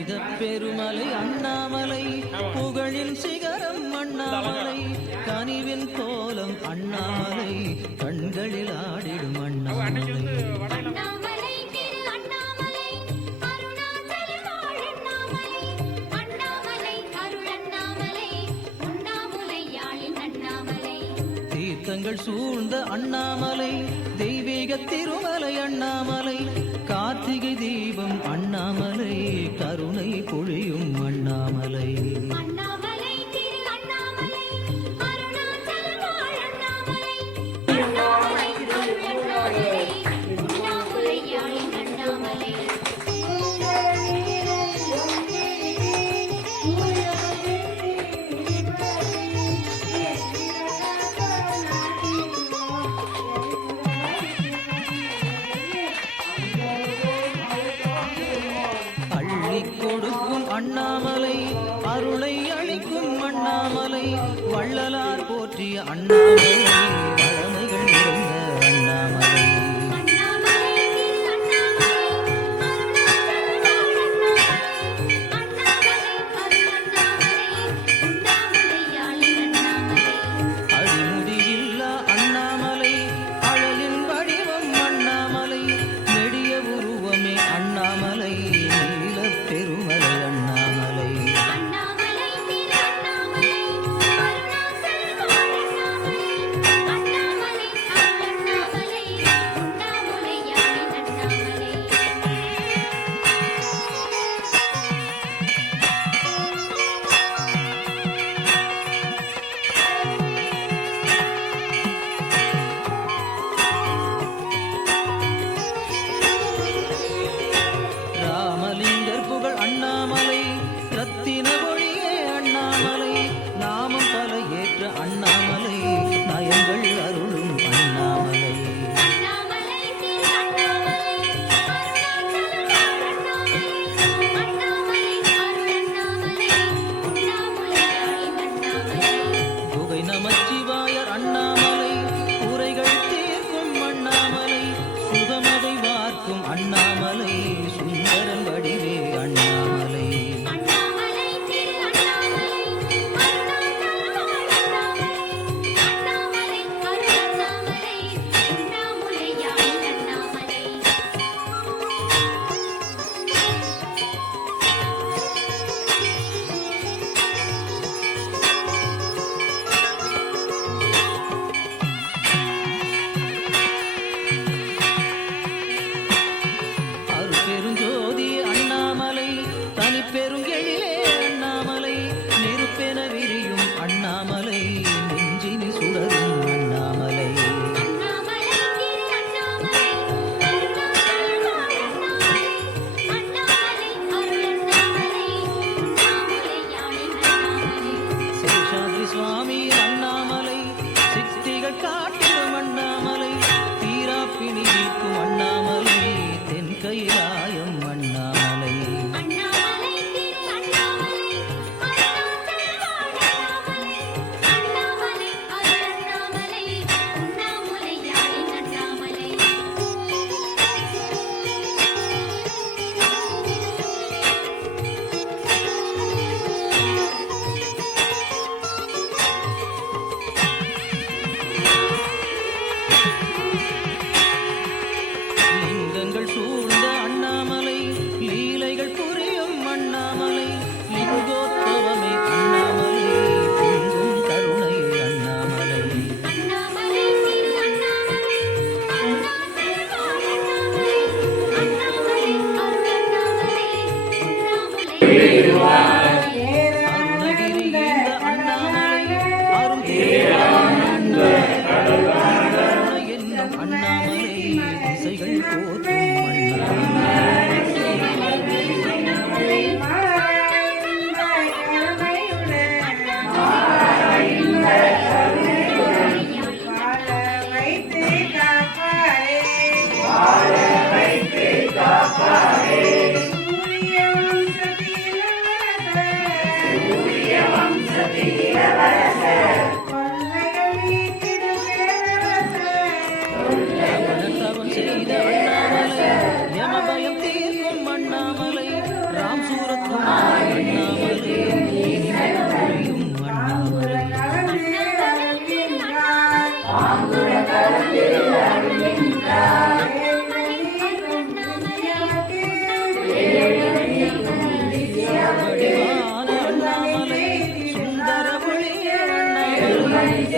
புனித பெருமலை அண்ணாமலை புகழின் சிகரம் அண்ணாமலை கனிவின் கோலம் அண்ணாமலை கண்களில் ஆடிடும் அண்ணாமலை. தீர்த்தங்கள் சூழ்ந்த அண்ணாமலை தெய்வீக திருமலை அண்ணாமலை கார்த்திகை தீபம் கொடுக்கும் அண்ணாமலை அருளை அளிக்கும் அண்ணாமலை வள்ளலார் போற்றிய அண்ணாமலை வளமைகள்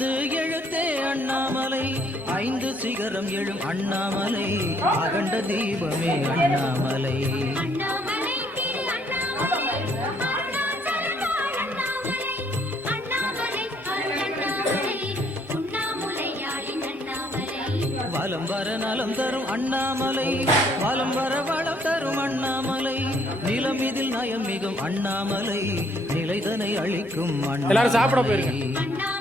ஐந்து எழுத்தே அண்ணாமலை ஐந்து சிகரம் எழும் அண்ணாமலை. அகண்ட தீபமே அண்ணாமலை. வலம் வர நலம் தரும் அண்ணாமலை வலம் வர வளம் தரும் அண்ணாமலை. நிலம் இதில் நயம் மிகும் அண்ணாமலை நிலைதனை அளிக்கும் எல்லாரும் சாப்பிட போயிருங்க. அண்ணாமலை